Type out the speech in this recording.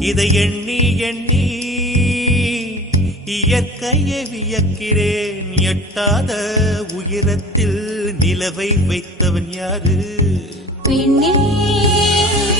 இதை எண்ணி எண்ணி இயற்கையை வியக்கிறேன். எட்டாத உயரத்தில் நிலவை வைத்தவன் யாரு? பெண்ணே